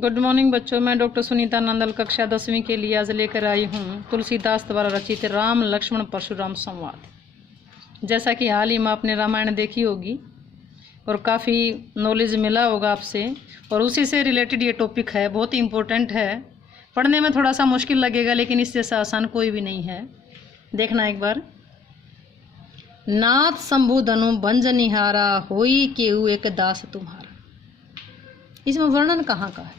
Good morning बच्चों, मैं doctor Sunita Nandal कक्षा 10वीं के लिए आज लेकर आई हूँ तुलसीदास द्वारा रचित राम लक्ष्मण परशुराम संवाद। जैसा कि हाल ही में आपने रामायण देखी होगी और काफ़ी नॉलेज मिला होगा आपसे, और उसी से रिलेटेड ये टॉपिक है, बहुत ही इम्पोर्टेंट है। पढ़ने में थोड़ा सा मुश्किल लगेगा लेकिन इससे आसान कोई भी नहीं है। देखना एक बार। नाथ संबोधनु बंज निहारा, होई केहू एक दास तुम्हारा। इसमें वर्णन कहाँ का है?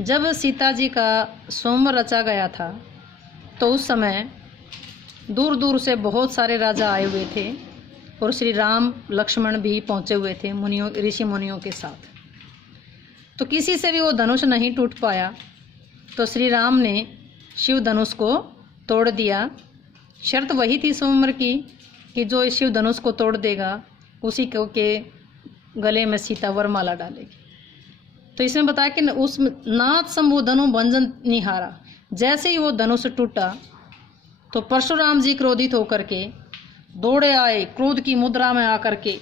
जब सीता जी का स्वयंवर रचा गया था तो उस समय दूर दूर से बहुत सारे राजा आए हुए थे और श्री राम लक्ष्मण भी पहुँचे हुए थे मुनियों ऋषि मुनियों के साथ। तो किसी से भी वो धनुष नहीं टूट पाया, तो श्री राम ने शिव धनुष को तोड़ दिया। शर्त वही थी स्वयंवर की कि जो इस शिव धनुष को तोड़ देगा उसी को के गले में सीता वरमाला डालेगी। तो इसमें बताया कि उस नाथ संबोधनु भंजन निहारा, जैसे ही वो धनुष टूटा तो परशुराम जी क्रोधित होकर के दौड़े आए, क्रोध की मुद्रा में आकर के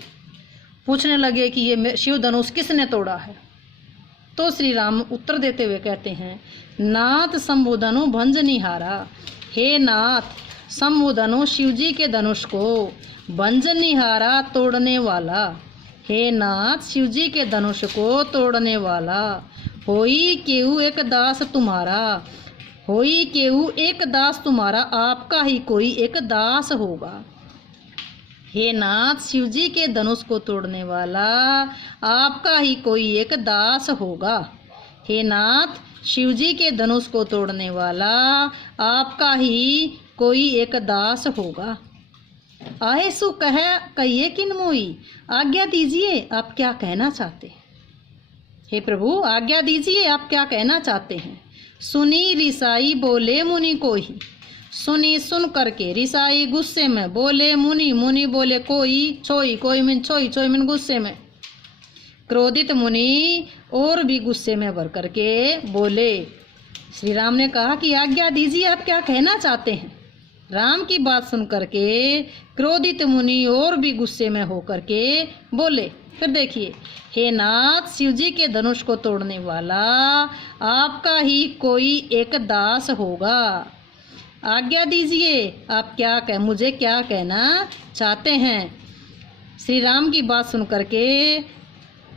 पूछने लगे कि ये शिव धनुष किसने तोड़ा है। तो श्री राम उत्तर देते हुए कहते हैं, नाथ संबोधनु भंज निहारा, हे नाथ संबोधनु शिव जी के धनुष को, भंज निहारा तोड़ने वाला, हे नाथ शिव जी के धनुष को तोड़ने वाला, होई केहू एक दास तुम्हारा, होई केहू एक दास तुम्हारा, आपका ही कोई एक दास होगा। हे नाथ शिव जी के धनुष को तोड़ने वाला, आपका ही कोई एक दास होगा। हे नाथ शिव जी के धनुष को तोड़ने वाला, आपका ही कोई एक दास होगा। आए सु कहिए किन मोई, आज्ञा दीजिए आप क्या कहना चाहते हैं। हे प्रभु आज्ञा दीजिए आप क्या कहना चाहते हैं। सुनी रिसाई बोले मुनि कोई, सुनी सुन करके रिसाई गुस्से में, बोले मुनि, मुनि बोले कोई, छोई कोई मिन छोई, छोई मिन गुस्से में। क्रोधित मुनि और भी गुस्से में भर करके बोले। श्री राम ने कहा कि आज्ञा दीजिए आप क्या कहना चाहते हैं। राम की बात सुन करके क्रोधित मुनि और भी गुस्से में होकर के बोले। फिर देखिए, हे नाथ शिव जी के धनुष को तोड़ने वाला, आपका ही कोई एक दास होगा। आज्ञा दीजिए आप मुझे क्या कहना चाहते हैं। श्री राम की बात सुन करके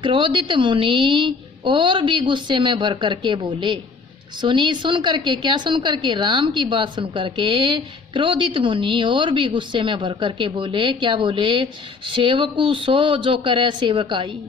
क्रोधित मुनि और भी गुस्से में भर करके बोले। सुनी सुन करके, क्या सुन करके? राम की बात सुन करके क्रोधित मुनि और भी गुस्से में भर करके बोले। क्या बोले? सेवकु सो जो करे सेवकाई,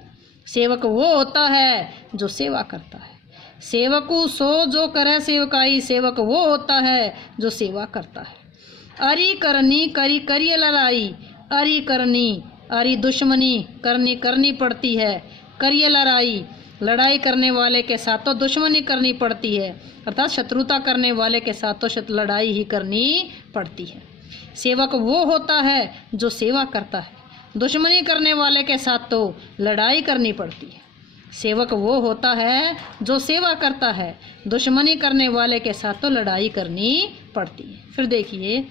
सेवक वो होता है जो सेवा करता है। सेवकु सो जो करे सेवकाई, सेवक वो होता है जो सेवा करता है। अरी करनी करी करिए लड़ाई, अरी करनी, अरी दुश्मनी करनी करनी पड़ती है, करिए लड़ाई, लड़ाई करने वाले के साथ तो दुश्मनी करनी पड़ती है, अर्थात शत्रुता करने वाले के साथ तो लड़ाई ही करनी पड़ती है। सेवक वो होता है जो सेवा करता है, दुश्मनी करने वाले के साथ तो लड़ाई करनी पड़ती है। सेवक वो होता है जो सेवा करता है, दुश्मनी करने वाले के साथ तो लड़ाई करनी पड़ती है। फिर देखिए,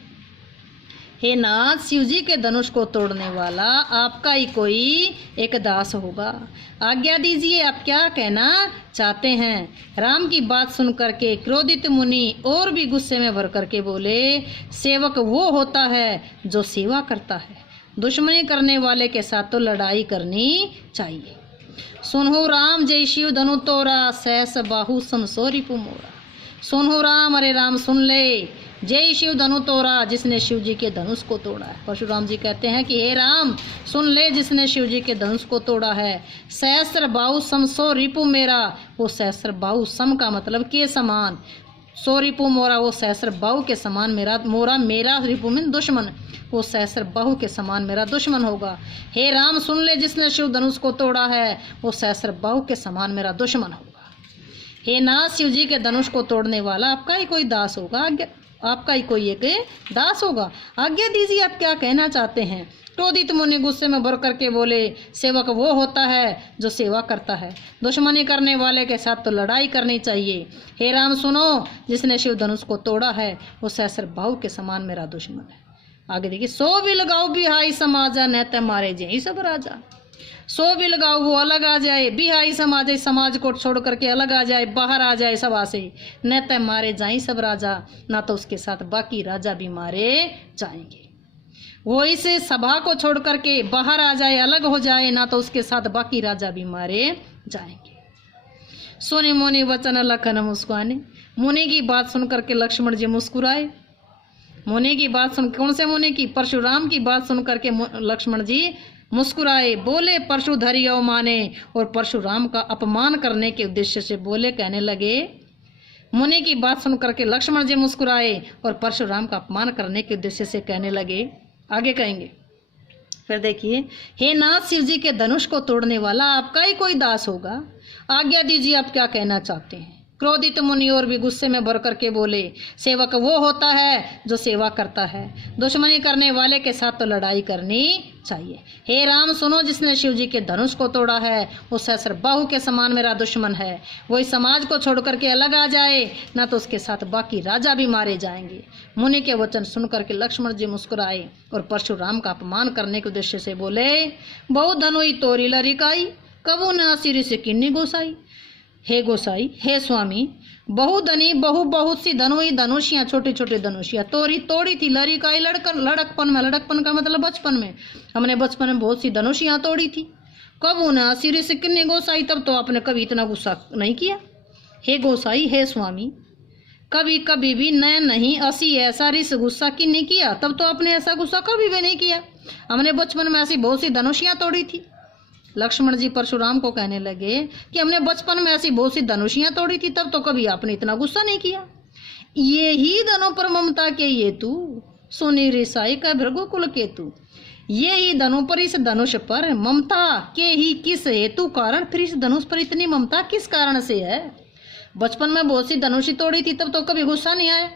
हे नाथ शिव जी के धनुष को तोड़ने वाला, आपका ही कोई एक दास होगा। आज्ञा दीजिए आप क्या कहना चाहते हैं। राम की बात सुन करके क्रोधित मुनि और भी गुस्से में भर करके बोले। सेवक वो होता है जो सेवा करता है, दुश्मनी करने वाले के साथ तो लड़ाई करनी चाहिए। सुनहो राम जय शिव धनु तोरा, सहस बाहु समसो रिपु मोरा। सुनहो राम, अरे राम सुन ले, जय शिव धनु तोरा, जिसने शिव जी के धनुष को तोड़ा है। परशुराम जी कहते हैं कि हे राम सुन ले, जिसने शिव जी के धनुष को तोड़ा है। सहस्र बाहु सम सो रिपु मेरा, वो सहस्र बाहु सम का मतलब के समान, सो रिपु मोरा वो सहस्र बाहु के समान मेरा, मोरा मेरा रिपु में दुश्मन, वो सहस्र बाहु के समान मेरा दुश्मन होगा। हे राम सुन ले, जिसने शिव धनुष को तोड़ा है वो सहस्र बाहु के समान मेरा दुश्मन होगा। हे नाथ शिव जी के धनुष को तोड़ने वाला, आपका ही कोई दास होगा, आपका ही कोई एक दास होगा। आज्ञा दीजिए आप क्या कहना चाहते हैं। क्रोधित मुनि गुस्से में भर करके बोले। सेवक वो होता है जो सेवा करता है, दुश्मनी करने वाले के साथ तो लड़ाई करनी चाहिए। हे राम सुनो, जिसने शिव धनुष को तोड़ा है वो सहस्र बाहु के समान मेरा दुश्मन है। आगे देखिए, सो भी लगाओ बिहाई समाजा, न ते मारे जे सब राजा। सो भी लगाओ वो अलग आ जाए, बिहाई समाज को छोड़ करके अलग आ जाए, बाहर आ जाए सभा से, न तो मारे जाए सब राजा, ना तो उसके साथ बाकी राजा भी मारे जाएंगे। वो इस सभा को छोड़ करके बाहर आ जाए, अलग हो जाए, ना तो उसके साथ बाकी राजा भी मारे जाएंगे। सोने मोने वचन लखन मुस्कुराने, मुनि की बात सुन करके लक्ष्मण जी मुस्कुराए। मुनि की बात सुन, कौन से मुनि की? परशुराम की बात सुन करके लक्ष्मण जी मुस्कुराए। बोले परशु धरियो माने, और परशुराम का अपमान करने के उद्देश्य से बोले, कहने लगे। मुनि की बात सुन करके लक्ष्मण जी मुस्कुराए और परशुराम का अपमान करने के उद्देश्य से कहने लगे। आगे कहेंगे, फिर देखिए, हे नाथ शिव जी के धनुष को तोड़ने वाला आपका ही कोई दास होगा, आज्ञा दीजिए आप क्या कहना चाहते हैं। क्रोधित मुनि और भी गुस्से में भर करके बोले, सेवक वो होता है जो सेवा करता है, दुश्मनी करने वाले के साथ तो लड़ाई करनी चाहिए। हे राम सुनो, जिसने शिव जी के धनुष को तोड़ा है वो सहस्र बाहु के समान मेरा दुश्मन है। वो इस समाज को छोड़ करके अलग आ जाए, ना तो उसके साथ बाकी राजा भी मारे जाएंगे। मुनि के वचन सुन करके लक्ष्मण जी मुस्कुराए और परशुराम का अपमान करने के उद्देश्य से बोले, बहु धनुई तोरी लरिकाई, कबू न सिर से किन्नी गोसाई। हे गोसाई, हे स्वामी, बहुधनी बहुत सी धनुई धनुषियाँ, छोटी छोटी धनुषियाँ तोड़ी थी। लड़िकाई लड़कपन का मतलब बचपन में, हमने बचपन में बहुत सी धनुषियाँ तोड़ी थी। कब उन्हें सिर से किन्नी गोसाई, तब तो आपने कभी इतना गुस्सा नहीं किया। हे गोसाई, हे स्वामी, कभी कभी भी नहीं असी ऐसा रिस गुस्सा की नहीं किया, तब तो आपने ऐसा गुस्सा कभी भी नहीं किया। हमने बचपन में ऐसी बहुत सी धनुषियाँ तोड़ी थी। लक्ष्मण जी परशुराम को कहने लगे कि हमने बचपन में ऐसी बहुत सी धनुषियाँ तोड़ी थी, तब तो कभी आपने इतना गुस्सा नहीं किया। ये ही धनों पर ममता के ये तू, सुनी रिसाई का भृगुकुल केतु। ये ही धनों पर, इस धनुष पर ममता के ही किस हेतु कारण, फिर इस धनुष पर इतनी ममता किस कारण से है। बचपन में बहुत सी धनुषी तोड़ी थी, तब तो कभी गुस्सा नहीं आया,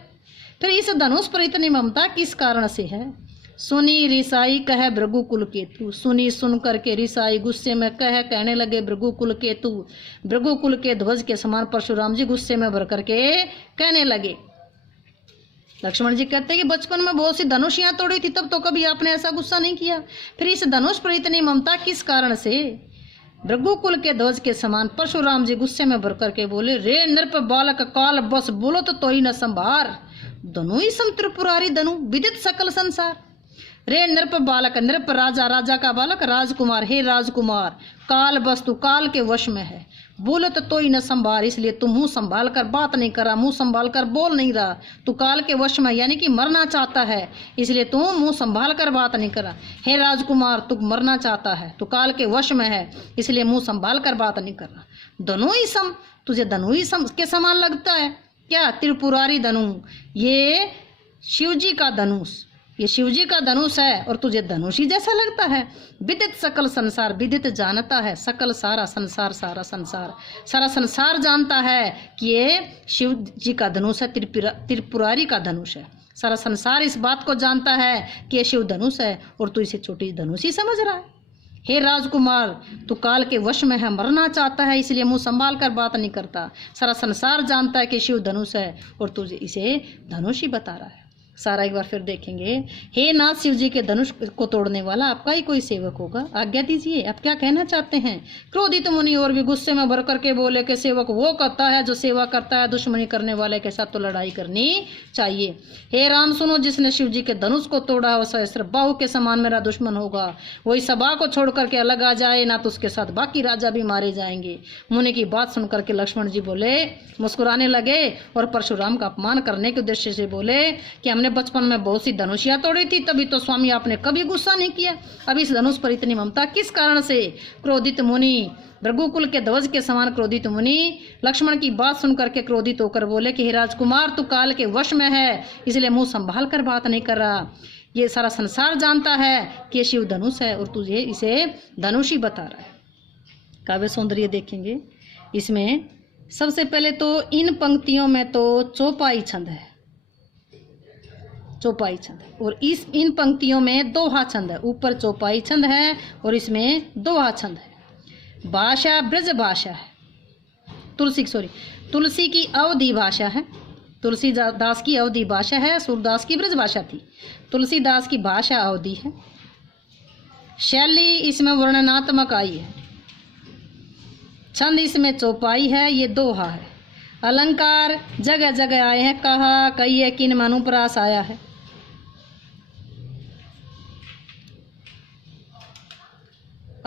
फिर इस धनुष पर इतनी ममता किस कारण से है। सुनी रिसाई कह भृगुकुल केतु, सुनी सुन करके रिसाई गुस्से में कहने लगे भृगुकुल केतु, भृगुकुल के ध्वज के समान परशुराम जी गुस्से में भर करके कहने लगे। लक्ष्मण जी कहते हैं कि बचपन में बहुत सी धनुषियाँ तोड़ी थी, तब तो कभी आपने ऐसा गुस्सा नहीं किया, फिर इस धनुष पर इतनी ममता किस कारण से। भृगुकुल के ध्वज के समान परशुराम जी गुस्से में भर करके बोले, रे नृप बालक काल बस बोलो तो ही न संभार, धनु ही सम त्रिपुरारी धनु विदित सकल संसार। रे नृप बालक, नृप राजा, राजा का बालक राजकुमार, हे राजकुमार, काल वस्तु काल के वश में है, बोलत तो ही न संभाल, इसलिए तू मुंह संभाल कर बात नहीं करा, मुंह संभाल कर बोल नहीं रहा, तू काल के वश में यानी कि मरना चाहता है, इसलिए तू मुंह संभाल कर बात नहीं करा। हे राजकुमार, तू मरना चाहता है, तू काल के वश में है, इसलिए मुंह संभाल कर बात नहीं कर रहा। धनु ही सम, तुझे धनु ही सम के समान लगता है क्या? त्रिपुरारी धनु, ये शिव जी का धनुष, ये शिव जी का धनुष है और तुझे धनुष ही जैसा लगता है। विदित सकल संसार, विदित जानता है सकल सारा संसार, सारा संसार, सारा संसार जानता है कि ये शिव जी का धनुष है, त्रिपुरारी का धनुष है। सारा संसार इस बात को जानता है कि ये शिव धनुष है और तू इसे छोटी धनुष ही समझ रहा है। हे राजकुमार, तू काल के वश में है, मरना चाहता है, इसलिए मुंह संभाल कर बात नहीं करता। सारा संसार जानता है कि शिव धनुष है और तुझे इसे धनुष ही बता रहा है। सारा एक बार फिर देखेंगे। हे नाथ शिव जी के धनुष को तोड़ने वाला आपका ही कोई सेवक होगा, आज्ञा दीजिए आप क्या कहना चाहते हैं। क्रोधित मुनि और भी गुस्से में भर करके बोले कि सेवक वो करता है जो सेवा करता है, दुश्मनी करने वाले के साथ तो लड़ाई करनी चाहिए। हे राम सुनो, जिसने शिव जी के धनुष को तोड़ा है वो सहस्र बाहु के समान मेरा दुश्मन होगा। वही सभा को छोड़ करके अलग आ जाए, ना तो उसके साथ बाकी राजा भी मारे जाएंगे। मुनि की बात सुन करके लक्ष्मण जी बोले, मुस्कुराने लगे और परशुराम का अपमान करने के उद्देश्य से बोले कि हमने बचपन में बहुत सी धनुषियाँ तोड़ी थी, तभी तो स्वामी आपने कभी गुस्सा नहीं किया, अब इस धनुष पर इतनी ममता किस कारण से। क्रोधित मुनि, भृगुकुल के ध्वज के समान क्रोधित मुनि लक्ष्मण की बात सुन करके क्रोधित होकर बोले कि हे राजकुमार, तू काल के वश में है, इसलिए मुंह संभाल कर बात नहीं कर रहा। ये सारा संसार जानता है कि शिव धनुष है और तुझे इसे धनुष ही बता रहा है। काव्य सौंदर्य देखेंगे, इसमें सबसे पहले तो इन पंक्तियों में तो चौपाई छंद है, चौपाई छंद है, और इन पंक्तियों में दोहा छंद है। ऊपर चौपाई छंद है और इसमें दोहा छंद है। भाषा ब्रज भाषा है, तुलसी की अवधि भाषा है, तुलसीदास की अवधि भाषा है, सूरदास की ब्रज भाषा थी, तुलसीदास की भाषा अवधि है। शैली इसमें वर्णनात्मक आई है, छंद इसमें चौपाई है, ये दोहा है। अलंकार जगह जगह आए हैं, कहा कहिए किन में अनुप्रास आया है।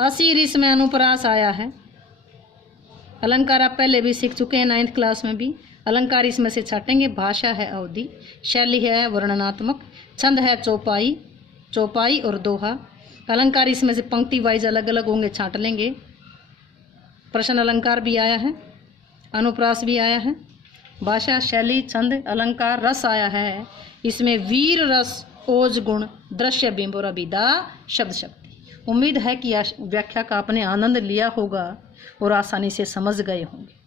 असीर इसमें अनुप्रास आया है। अलंकार आप पहले भी सीख चुके हैं 9th क्लास में भी। अलंकार इसमें से छाटेंगे। भाषा है अवधि, शैली है वर्णनात्मक, छंद है चौपाई और दोहा। अलंकार इसमें से पंक्ति वाइज अलग अलग होंगे, छाट लेंगे। प्रश्न अलंकार भी आया है, अनुप्रास भी आया है। भाषा, शैली, छंद, अलंकार, रस आया है। इसमें वीर रस, ओज गुण, दृश्य बिंब और अभिधा शब्द शक्ति। उम्मीद है कि व्याख्या का आपने आनंद लिया होगा और आसानी से समझ गए होंगे।